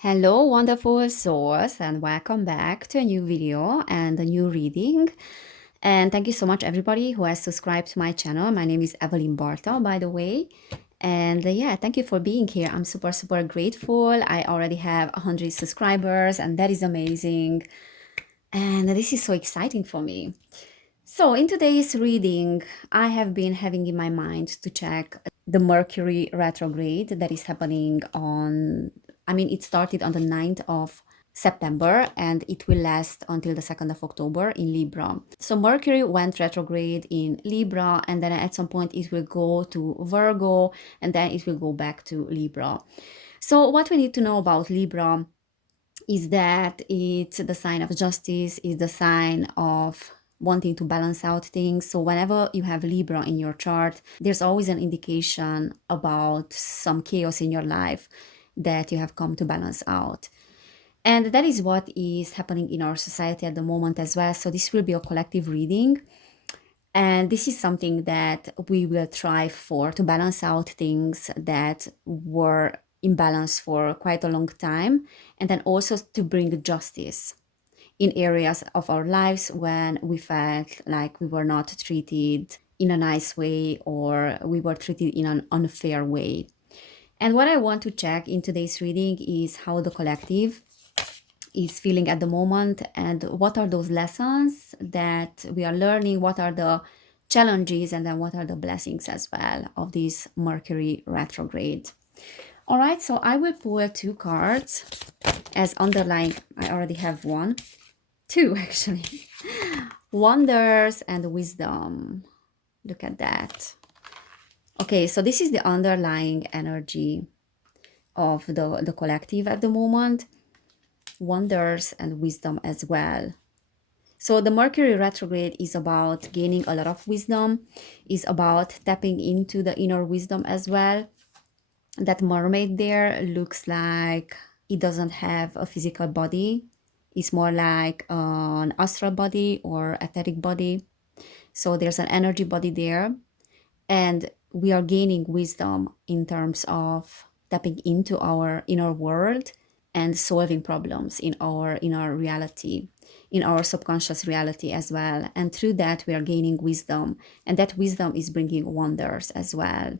Hello, wonderful souls, and welcome back to a new video and a new reading. And thank you so much, everybody who has subscribed to my channel. My name is Evelyn Barta, by the way. And yeah, thank you for being here. I'm super, super grateful. I already have 100 subscribers, and that is amazing. And this is so exciting for me. So, in today's reading, I have been having in my mind to check the Mercury retrograde that is happening it started on the 9th of September and it will last until the 2nd of October in Libra. So, Mercury went retrograde in Libra and then at some point it will go to Virgo and then it will go back to Libra. So, what we need to know about Libra is that it's the sign of justice, is the sign of wanting to balance out things. So whenever you have Libra in your chart, there's always an indication about some chaos in your life that you have come to balance out. And that is what is happening in our society at the moment as well. So this will be a collective reading. And this is something that we will try for to balance out things that were imbalance for quite a long time, and then also to bring justice in areas of our lives when we felt like we were not treated in a nice way or we were treated in an unfair way. And what I want to check in today's reading is how the collective is feeling at the moment and what are those lessons that we are learning, what are the challenges, and then what are the blessings as well of this Mercury retrograde. All right, so I will pull two cards as underlying. I already have two actually. Wonders and wisdom. Look at that. Okay, so this is the underlying energy of the collective at the moment. Wonders and wisdom as well. So the Mercury retrograde is about gaining a lot of wisdom, is about tapping into the inner wisdom as well. That mermaid there looks like it doesn't have a physical body. It's more like an astral body or etheric body. So there's an energy body there. And we are gaining wisdom in terms of tapping into our inner world and solving problems in our inner reality, in our subconscious reality as well. And through that, we are gaining wisdom. And that wisdom is bringing wonders as well.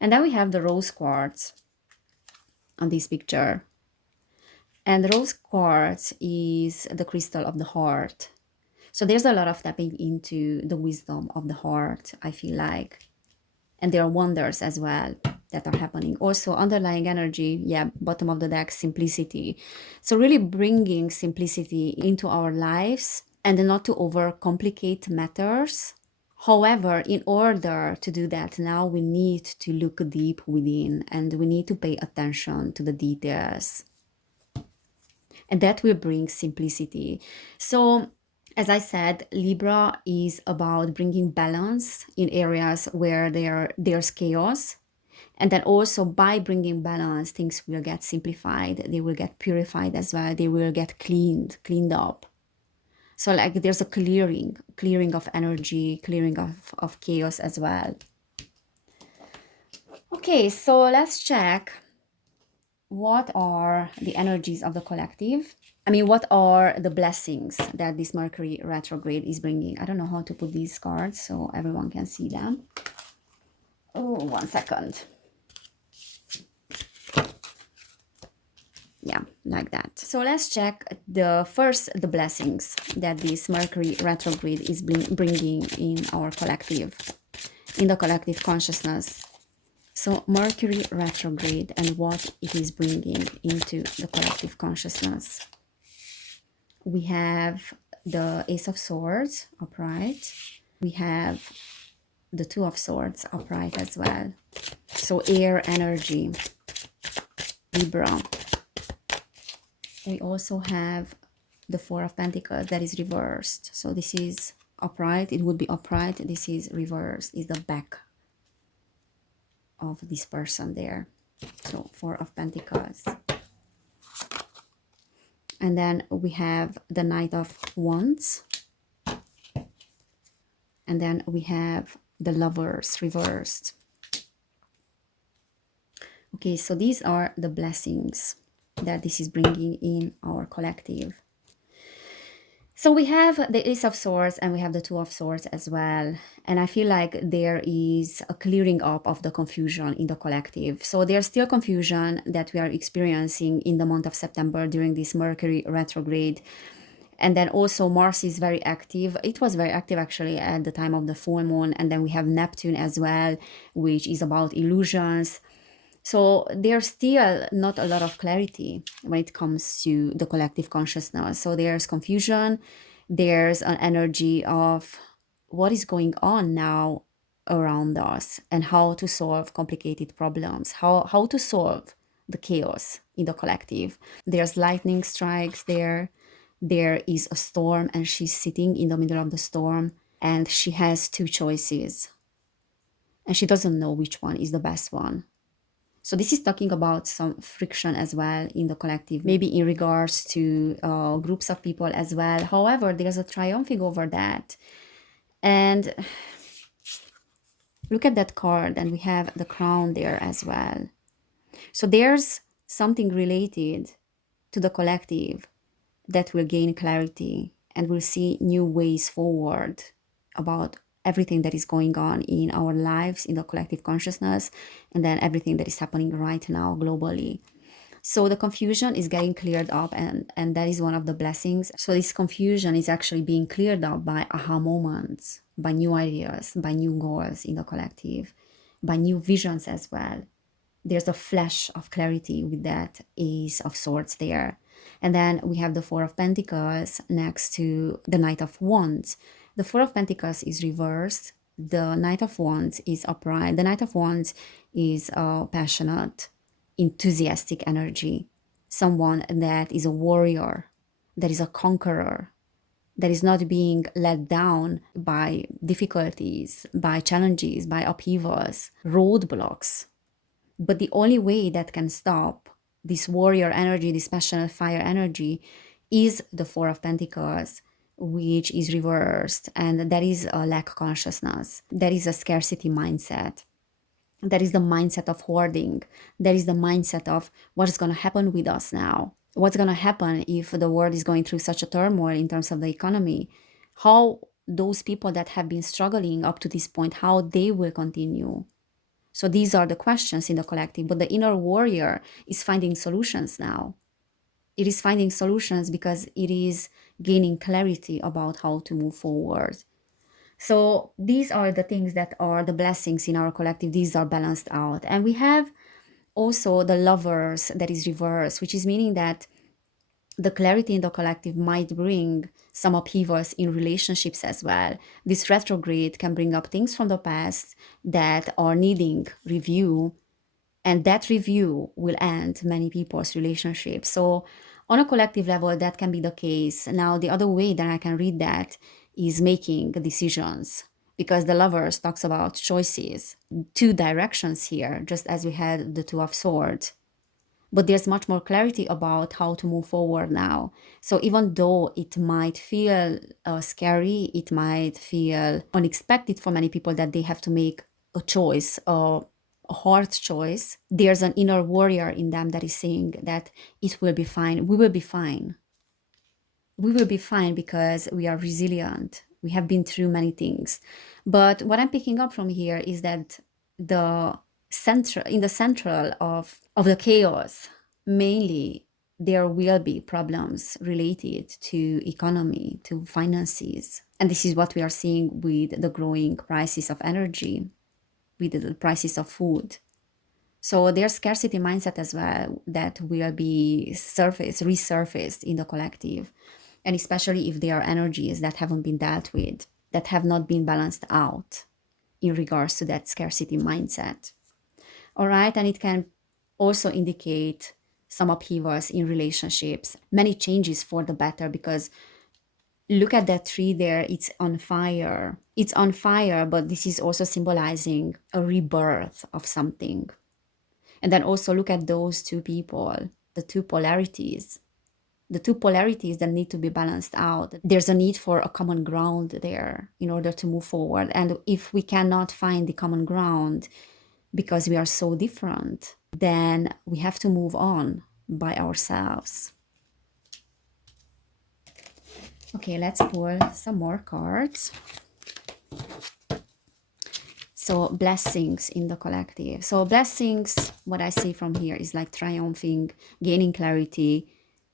And then we have the rose quartz on this picture. And rose quartz is the crystal of the heart. So there's a lot of tapping into the wisdom of the heart, I feel like. And there are wonders as well that are happening. Also, underlying energy, bottom of the deck, simplicity. So really bringing simplicity into our lives and not to overcomplicate matters. However, in order to do that, now we need to look deep within and we need to pay attention to the details. And that will bring simplicity. So, as I said, Libra is about bringing balance in areas where there's chaos. And then also by bringing balance, things will get simplified. They will get purified as well. They will get cleaned up. So like there's a clearing of energy, clearing of chaos as well. Okay, so let's check what are the energies of the collective. What are the blessings that this Mercury retrograde is bringing? I don't know how to put these cards so everyone can see them. Oh, 1 second. Yeah, like that. So let's check the blessings that this Mercury retrograde is bringing in our collective, in the collective consciousness. So Mercury retrograde and what it is bringing into the collective consciousness. We have the Ace of Swords upright. We have the Two of Swords upright as well. So air energy, Libra. We also have the Four of Pentacles that is reversed. So this is upright. It would be upright. This is reversed. Is the back of this person there. So Four of Pentacles. And then we have the Knight of Wands. And then we have the Lovers reversed. Okay, so these are the blessings that this is bringing in our collective. So we have the Ace of Swords and we have the Two of Swords as well. And I feel like there is a clearing up of the confusion in the collective. So there's still confusion that we are experiencing in the month of September during this Mercury retrograde. And then also Mars is very active. It was very active actually at the time of the full moon. And then we have Neptune as well, which is about illusions. So there's still not a lot of clarity when it comes to the collective consciousness. So there's confusion, there's an energy of what is going on now around us and how to solve complicated problems, how to solve the chaos in the collective. There's lightning strikes there. There is a storm and she's sitting in the middle of the storm and she has two choices and she doesn't know which one is the best one. So this is talking about some friction as well in the collective, maybe in regards to groups of people as well. However, there's a triumphing over that. And look at that card, and we have the crown there as well. So there's something related to the collective that will gain clarity and will see new ways forward about everything that is going on in our lives, in the collective consciousness, and then everything that is happening right now globally. So the confusion is getting cleared up, and that is one of the blessings. So this confusion is actually being cleared up by aha moments, by new ideas, by new goals in the collective, by new visions as well. There's a flash of clarity with that Ace of Swords there. And then we have the Four of Pentacles next to the Knight of Wands. The Four of Pentacles is reversed. The Knight of Wands is upright. The Knight of Wands is passionate, enthusiastic energy. Someone that is a warrior, that is a conqueror, that is not being let down by difficulties, by challenges, by upheavals, roadblocks. But the only way that can stop this warrior energy, this passionate fire energy, is the Four of Pentacles, which is reversed. And that is a lack consciousness. That is a scarcity mindset. That is the mindset of hoarding. That is the mindset of what's going to happen with us now. What's going to happen if the world is going through such a turmoil in terms of the economy? How those people that have been struggling up to this point, how they will continue. So these are the questions in the collective, but the inner warrior is finding solutions now. It is finding solutions because it is gaining clarity about how to move forward. So these are the things that are the blessings in our collective. These are balanced out. And we have also the Lovers that is reversed, which is meaning that the clarity in the collective might bring some upheavals in relationships as well. This retrograde can bring up things from the past that are needing review, and that review will end many people's relationships. So on a collective level, that can be the case. Now, the other way that I can read that is making decisions, because the Lovers talks about choices, two directions here, just as we had the Two of Swords. But there's much more clarity about how to move forward now. So even though it might feel scary, it might feel unexpected for many people that they have to make a choice, a hard choice, there's an inner warrior in them that is saying that it will be fine. We will be fine. We will be fine because we are resilient. We have been through many things. But what I'm picking up from here is that in the central of the chaos, mainly there will be problems related to economy, to finances. And this is what we are seeing with the growing prices of energy, with the prices of food. So there's scarcity mindset as well that will be resurfaced in the collective. And especially if there are energies that haven't been dealt with, that have not been balanced out in regards to that scarcity mindset. All right, and it can also indicate some upheavals in relationships, many changes for the better, because look at that tree there, it's on fire. It's on fire, but this is also symbolizing a rebirth of something. And then also look at those two people, the two polarities that need to be balanced out. There's a need for a common ground there in order to move forward. And if we cannot find the common ground because we are so different, then we have to move on. by ourselves. Okay, let's pull some more cards. So blessings in the collective. So blessings, what I see from here is like triumphing, gaining clarity,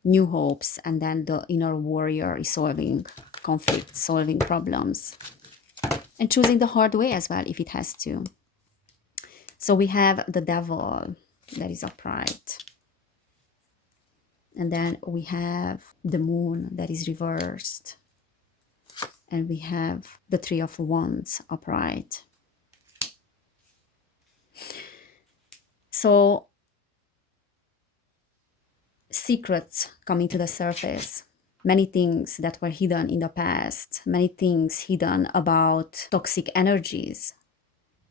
new hopes, and then the inner warrior is solving conflict, solving problems, and choosing the hard way as well if it has to. So we have the devil that is upright. And then we have the moon that is reversed. And we have the Three of Wands upright. So secrets coming to the surface. Many things that were hidden in the past. Many things hidden about toxic energies.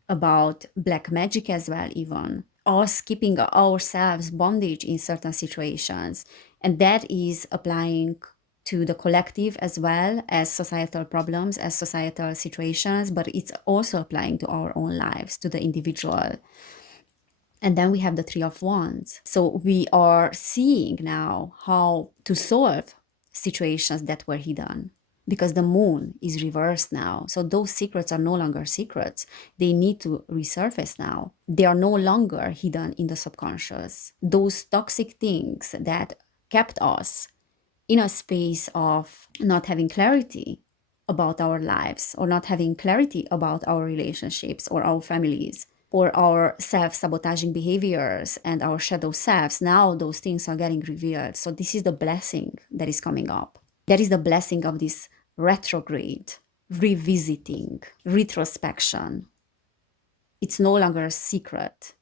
About black magic as well even. Us keeping ourselves bondage in certain situations. And that is applying to the collective as well as societal problems, as societal situations, but it's also applying to our own lives, to the individual. And then we have the Three of Wands. So we are seeing now how to solve situations that were hidden because the moon is reversed now. So those secrets are no longer secrets. They need to resurface now. They are no longer hidden in the subconscious. Those toxic things that kept us in a space of not having clarity about our lives or not having clarity about our relationships or our families or our self-sabotaging behaviors and our shadow selves, now those things are getting revealed. So this is the blessing that is coming up. That is the blessing of this retrograde, revisiting, retrospection. It's no longer a secret.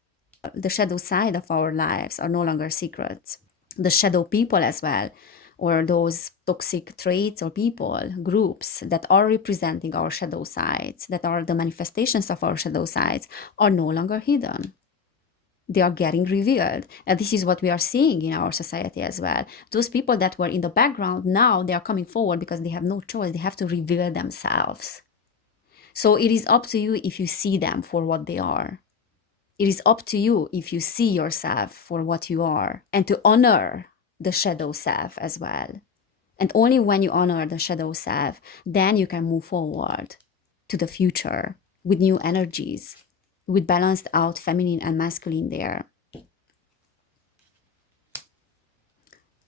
The shadow side of our lives are no longer secrets. The shadow people as well, or those toxic traits or people, groups that are representing our shadow sides, that are the manifestations of our shadow sides, are no longer hidden. They are getting revealed. And this is what we are seeing in our society as well. Those people that were in the background, now they are coming forward because they have no choice. They have to reveal themselves. So it is up to you if you see them for what they are. It is up to you if you see yourself for what you are and to honor the shadow self as well. And only when you honor the shadow self, then you can move forward to the future with new energies, with balanced out feminine and masculine there.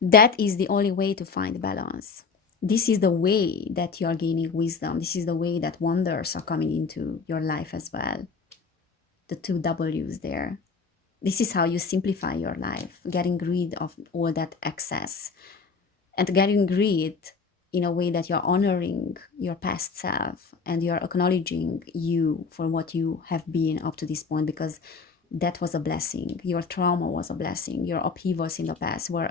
That is the only way to find balance. This is the way that you are gaining wisdom. This is the way that wonders are coming into your life as well. The two W's there. This is how you simplify your life, getting rid of all that excess and getting rid in a way that you're honoring your past self and you're acknowledging you for what you have been up to this point, because that was a blessing. Your trauma was a blessing. Your upheavals in the past were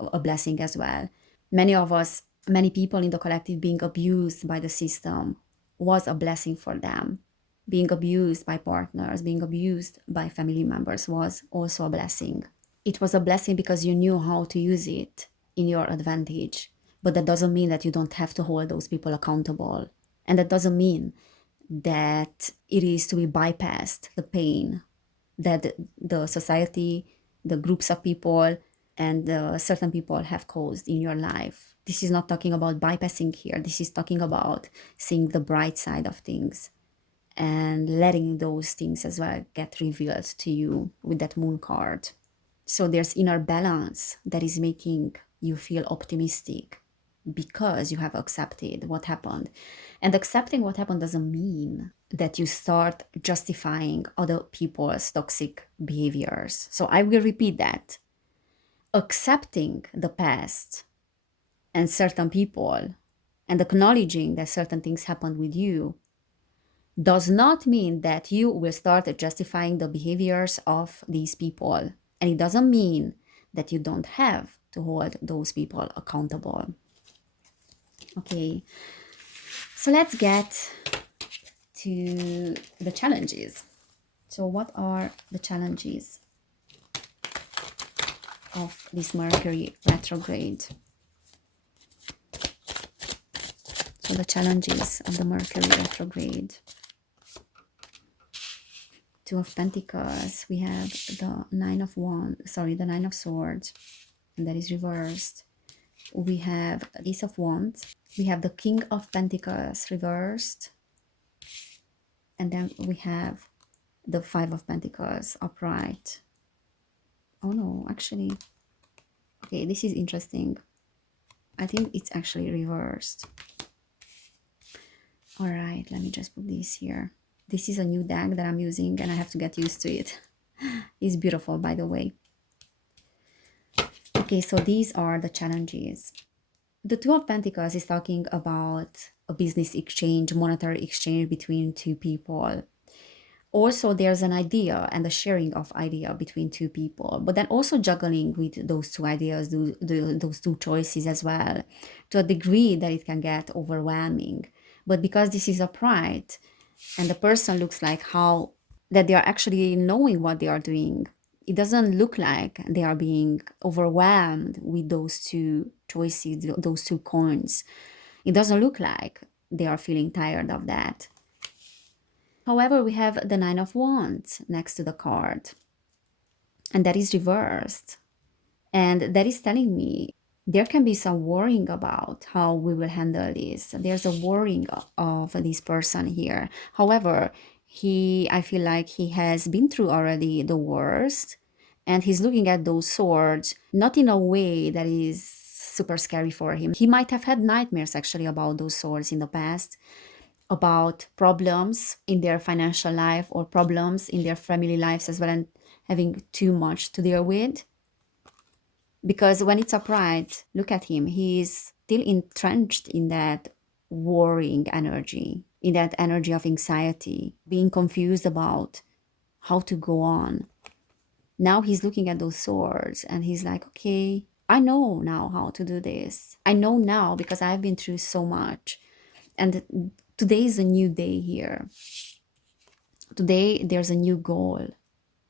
a blessing as well. Many of us, many people in the collective being abused by the system was a blessing for them. Being abused by partners, being abused by family members was also a blessing. It was a blessing because you knew how to use it in your advantage. But that doesn't mean that you don't have to hold those people accountable. And that doesn't mean that it is to be bypassed, the pain that the society, the groups of people, and certain people have caused in your life. This is not talking about bypassing here. This is talking about seeing the bright side of things and letting those things as well get revealed to you with that moon card. So there's inner balance that is making you feel optimistic because you have accepted what happened. And accepting what happened doesn't mean that you start justifying other people's toxic behaviors. So I will repeat that. Accepting the past and certain people and acknowledging that certain things happened with you does not mean that you will start justifying the behaviors of these people. And it doesn't mean that you don't have to hold those people accountable. Okay, so let's get to the challenges. So what are the challenges of this Mercury retrograde? So the challenges of the Mercury retrograde. Two of Pentacles. We have the Nine of Wands, sorry, the Nine of Swords, and that is reversed. We have Ace of Wands. We have the King of Pentacles reversed. And then we have the Five of Pentacles upright. Oh no, actually, okay, this is interesting. I think it's actually reversed. All right, let me just put this here. This is a new deck that I'm using and I have to get used to it. It's beautiful, by the way. Okay, so these are the challenges. The Two of Pentacles is talking about a business exchange, monetary exchange between two people. Also, there's an idea and the sharing of idea between two people, but then also juggling with those two ideas, those two choices as well, to a degree that it can get overwhelming. But because this is upright and the person looks like how that they are actually knowing what they are doing, it doesn't look like they are being overwhelmed with those two choices, those two coins. It doesn't look like they are feeling tired of that. However, we have the Nine of Wands next to the card, and that is reversed. And that is telling me there can be some worrying about how we will handle this. There's a worrying of this person here. However, I feel like he has been through already the worst, and he's looking at those swords not in a way that is super scary for him. He might have had nightmares actually about those swords in the past, about problems in their financial life or problems in their family lives as well, and having too much to deal with. Because when it's upright, look at him, he's still entrenched in that worrying energy, in that energy of anxiety, being confused about how to go on. Now he's looking at those swords and he's like, okay, I know now how to do this. I know now because I've been through so much. And today is a new day here. Today, there's a new goal.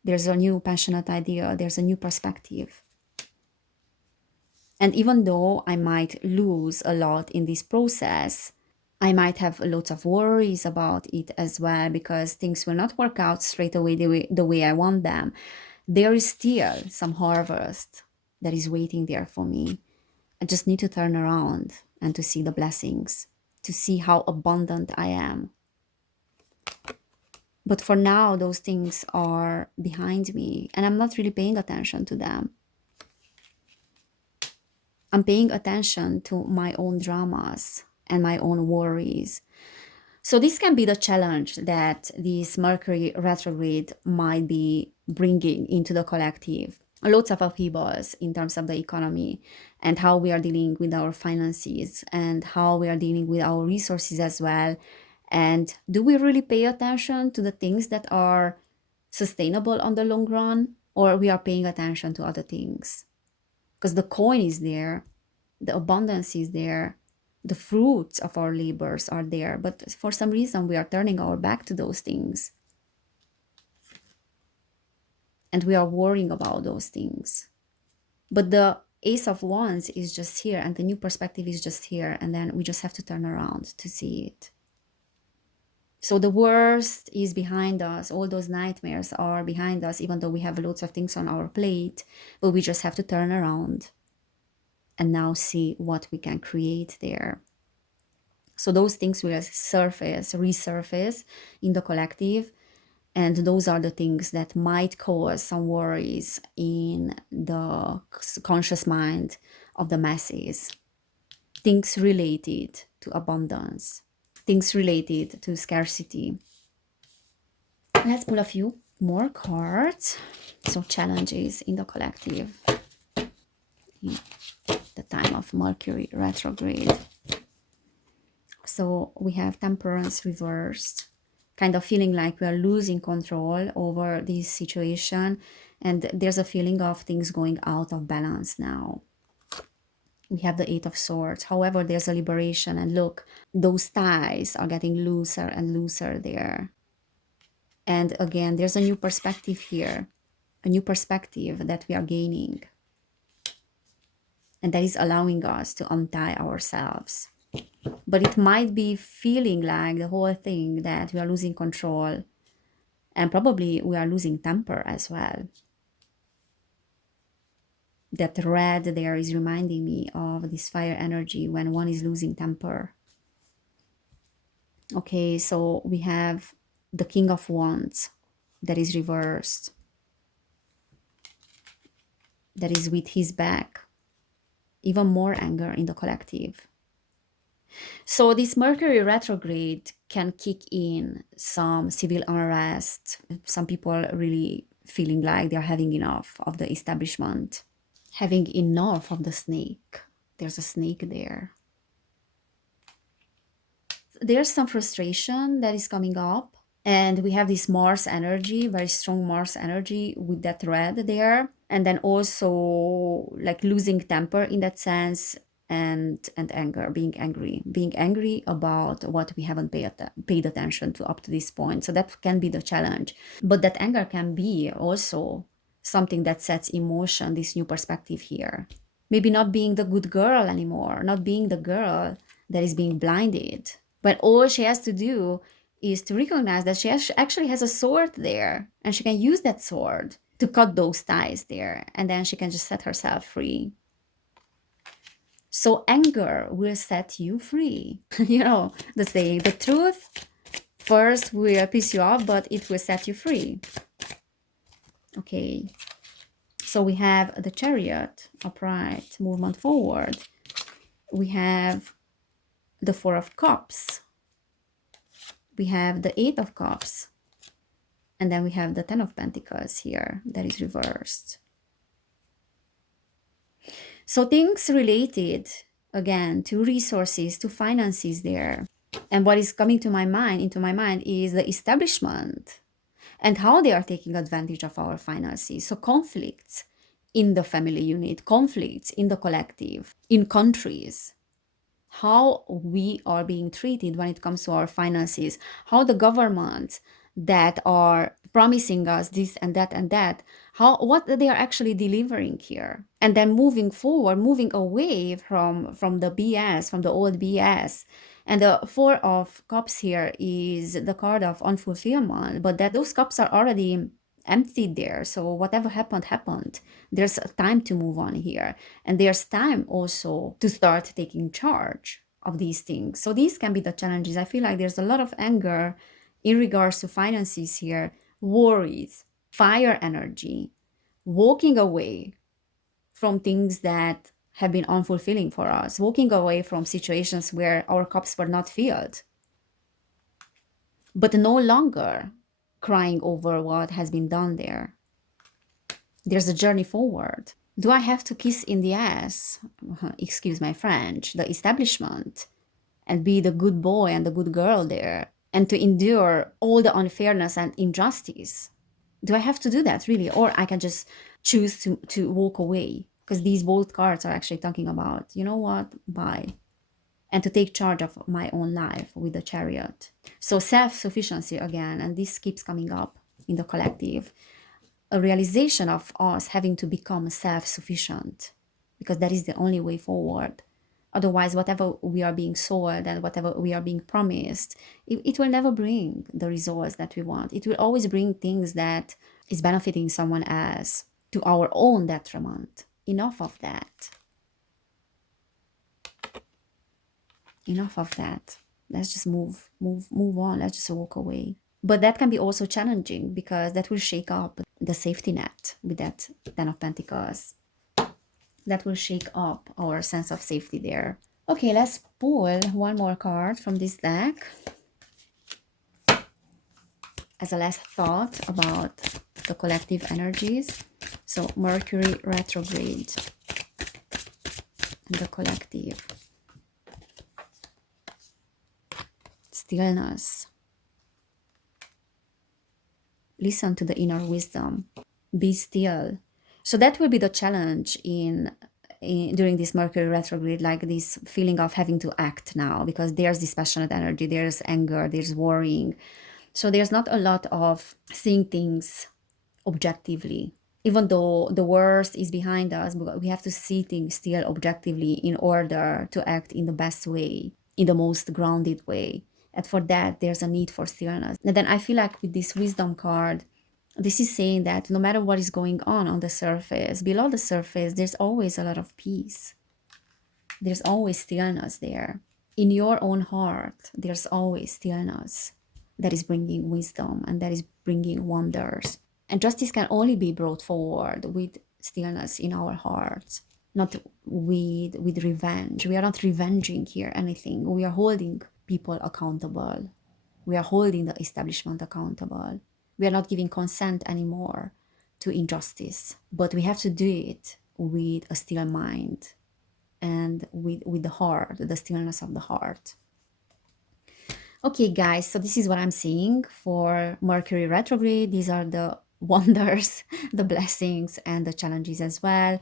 There's a new passionate idea. There's a new perspective. And even though I might lose a lot in this process, I might have lots of worries about it as well, because things will not work out straight away the way I want them. There is still some harvest that is waiting there for me. I just need to turn around and to see the blessings, to see how abundant I am. But for now, those things are behind me and I'm not really paying attention to them. I'm paying attention to my own dramas and my own worries. So this can be the challenge that this Mercury retrograde might be bringing into the collective. Lots of upheavals in terms of the economy and how we are dealing with our finances and how we are dealing with our resources as well. And do we really pay attention to the things that are sustainable on the long run, or we are paying attention to other things? Because the coin is there, the abundance is there, the fruits of our labors are there, but for some reason we are turning our back to those things. And we are worrying about those things. But the Ace of Wands is just here and the new perspective is just here, and then we just have to turn around to see it. So the worst is behind us. All those nightmares are behind us, even though we have lots of things on our plate, but we just have to turn around and now see what we can create there. So those things will resurface in the collective. And those are the things that might cause some worries in the conscious mind of the masses. Things related to abundance, things related to scarcity. Let's pull a few more cards. So challenges in the collective in the time of Mercury retrograde. So we have Temperance reversed, kind of feeling like we are losing control over this situation, and there's a feeling of things going out of balance now. We have the Eight of Swords. However, there's a liberation, and look, those ties are getting looser and looser there. And again, there's a new perspective here, a new perspective that we are gaining. And that is allowing us to untie ourselves. But it might be feeling like the whole thing that we are losing control And probably we are losing temper as well. That red there is reminding me of this fire energy when one is losing temper. Okay, so we have the King of Wands that is reversed, that is with his back. Even more anger in the collective. So this Mercury retrograde can kick in some civil unrest, some people really feeling like they're having enough of the establishment, having enough of the snake. There's a snake there. There's some frustration that is coming up. And we have this Mars energy, very strong Mars energy with that red there. And then also like losing temper in that sense, and anger, being angry about what we haven't paid attention to up to this point. So that can be the challenge. But that anger can be also something that sets in motion this new perspective here. Maybe not being the good girl anymore, not being the girl that is being blinded. But all she has to do is to recognize that she actually has a sword there, and she can use that sword to cut those ties there, and then she can just set herself free. So anger will set you free. You know, the saying, the truth first will piss you off, but it will set you free. Okay, so we have the Chariot, upright, movement forward. We have the Four of Cups. We have the Eight of Cups. And then we have the Ten of Pentacles here that is reversed. So things related, again, to resources, to finances there. And what is coming to my mind, into my mind, is the establishment and how they are taking advantage of our finances. So conflicts in the family unit, conflicts in the collective, in countries, how we are being treated when it comes to our finances, how the governments that are promising us this and that, what they are actually delivering here. And then moving forward, moving away from the BS, from the old BS. And the Four of Cups here is the card of unfulfillment, but that those cups are already emptied there. So whatever happened. There's time to move on here. And there's time also to start taking charge of these things. So these can be the challenges. I feel like there's a lot of anger in regards to finances here, worries, fire energy, walking away from things that have been unfulfilling for us, walking away from situations where our cups were not filled, but no longer crying over what has been done there. There's a journey forward. Do I have to kiss in the ass, excuse my French, the establishment, and be the good boy and the good girl there, and to endure all the unfairness and injustice? Do I have to do that really? Or I can just choose to walk away? Because these both cards are actually talking about, you know what, bye. And to take charge of my own life with the Chariot. So self-sufficiency again, and this keeps coming up in the collective. A realization of us having to become self-sufficient, because that is the only way forward. Otherwise, whatever we are being sold and whatever we are being promised, it will never bring the results that we want. It will always bring things that is benefiting someone else to our own detriment. Enough of that. Enough of that. Let's just move on. Let's just walk away. But that can be also challenging, because that will shake up the safety net with that Ten of Pentacles. That will shake up our sense of safety there. Okay, let's pull one more card from this deck as a last thought about the collective energies. So Mercury Retrograde and the collective. Stillness. Listen to the inner wisdom. Be still. So that will be the challenge during this Mercury retrograde, like this feeling of having to act now, because there's this passionate energy, there's anger, there's worrying. So there's not a lot of seeing things objectively. Even though the worst is behind us, we have to see things still objectively in order to act in the best way, in the most grounded way. And for that, there's a need for stillness. And then I feel like with this wisdom card, this is saying that no matter what is going on the surface, below the surface, there's always a lot of peace. There's always stillness there. In your own heart, there's always stillness that is bringing wisdom and that is bringing wonders. And justice can only be brought forward with stillness in our hearts, not with revenge. We are not revenging here anything. We are holding people accountable. We are holding the establishment accountable. We are not giving consent anymore to injustice, but we have to do it with a still mind and with the heart, the stillness of the heart. Okay, guys, so this is what I'm seeing for Mercury retrograde. These are the wonders, the blessings, and the challenges as well.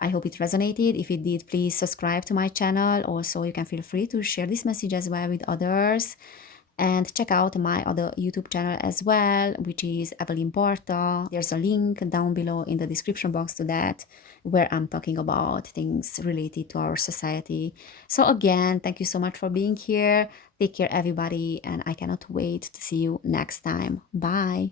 I hope it resonated. If it did, please subscribe to my channel. Also, you can feel free to share this message as well with others. And check out my other YouTube channel as well, which is Evelyn Barta. There's a link down below in the description box to that, where I'm talking about things related to our society. So again, thank you so much for being here. Take care, everybody, and I cannot wait to see you next time. Bye.